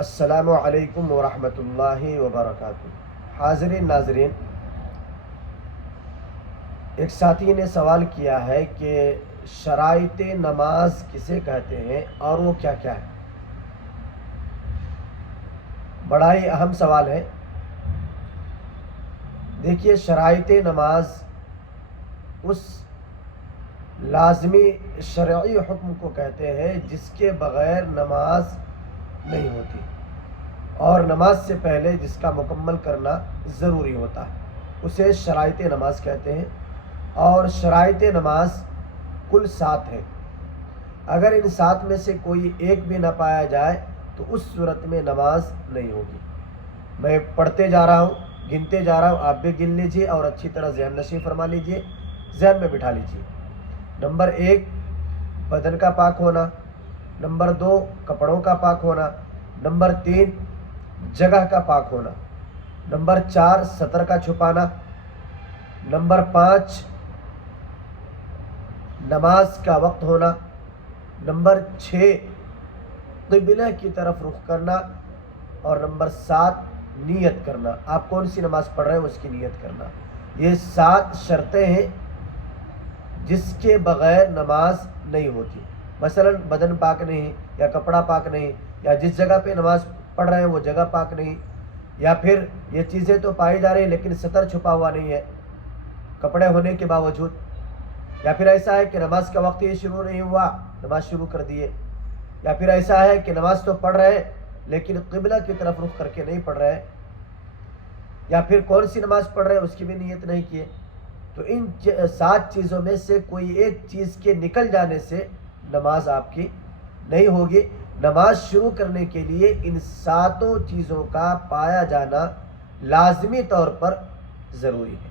السلام علیکم ورحمۃ اللہ وبرکاتہ۔ حاضرین ناظرین، ایک ساتھی نے سوال کیا ہے کہ شرائط نماز کسے کہتے ہیں اور وہ کیا کیا ہے۔ بڑا ہی اہم سوال ہے۔ دیکھیے، شرائط نماز اس لازمی شرعی حکم کو کہتے ہیں جس کے بغیر نماز نہیں ہوتی، اور نماز سے پہلے جس کا مکمل کرنا ضروری ہوتا ہے، اسے شرائط نماز کہتے ہیں۔ اور شرائط نماز کل 7 ہیں۔ اگر ان 7 میں سے کوئی ایک بھی نہ پایا جائے تو اس صورت میں نماز نہیں ہوگی۔ میں پڑھتے جا رہا ہوں، گنتے جا رہا ہوں، آپ بھی گن لیجئے اور اچھی طرح ذہن نشین فرما لیجئے، ذہن میں بٹھا لیجئے۔ نمبر 1 بدن کا پاک ہونا، نمبر 2 کپڑوں کا پاک ہونا، نمبر 3 جگہ کا پاک ہونا، نمبر 4 سطر کا چھپانا، نمبر 5 نماز کا وقت ہونا، نمبر 6 قبلہ کی طرف رخ کرنا، اور نمبر 7 نیت کرنا۔ آپ کون سی نماز پڑھ رہے ہیں اس کی نیت کرنا۔ یہ 7 شرطیں ہیں جس کے بغیر نماز نہیں ہوتی۔ مثلا بدن پاک نہیں، یا کپڑا پاک نہیں، یا جس جگہ پہ نماز پڑھ رہے ہیں وہ جگہ پاک نہیں، یا پھر یہ چیزیں تو پائی جا رہی ہیں لیکن سطر چھپا ہوا نہیں ہے کپڑے ہونے کے باوجود، یا پھر ایسا ہے کہ نماز کا وقت ہی شروع نہیں ہوا، نماز شروع کر دیے، یا پھر ایسا ہے کہ نماز تو پڑھ رہے ہیں لیکن قبلہ کی طرف رخ کر کے نہیں پڑھ رہے، یا پھر کون سی نماز پڑھ رہے ہیں اس کی بھی نیت نہیں کیے۔ تو ان 7 چیزوں میں سے کوئی ایک چیز کے نکل جانے سے نماز آپ کی نہیں ہوگی۔ نماز شروع کرنے کے لیے ان 7 چیزوں کا پایا جانا لازمی طور پر ضروری ہے۔